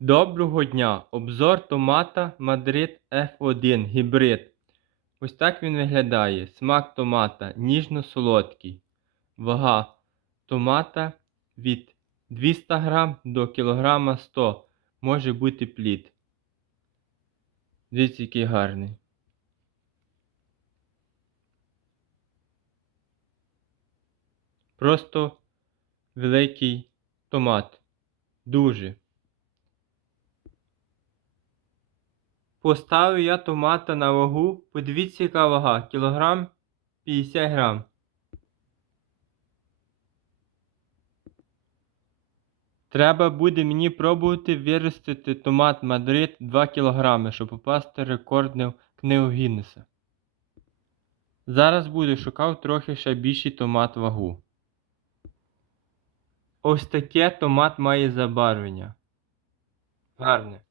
Доброго дня! Обзор томата Мадрид F1 гібрид. Ось так він виглядає. Смак томата ніжно-солодкий. Вага томата від 200 г до кг 100 може бути плід. Дивіться, який гарний. Просто великий томат. Дуже. Поставив я томата на вагу. Подивіться, яка вага. Кілограм 50 грам. Треба буде мені пробувати виростити томат Мадрид 2 кг, щоб попасти в рекордну книгу Гіннеса. Зараз буду шукав трохи ще більший томат вагу. Ось таке томат має забарвлення. Гарне.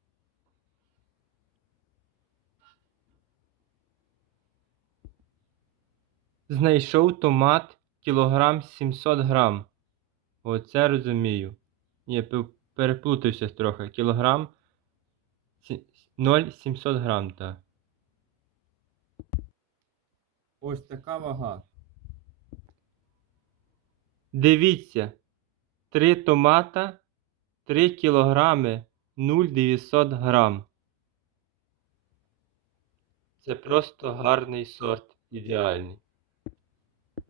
Знайшов томат кілограм 700 грам. Оце розумію. Ні, переплутався трохи. Кілограм 0,700 грам, так. Ось така вага. Дивіться. Три томата, 3 кілограми 0,900 грам. Це просто гарний сорт, ідеальний.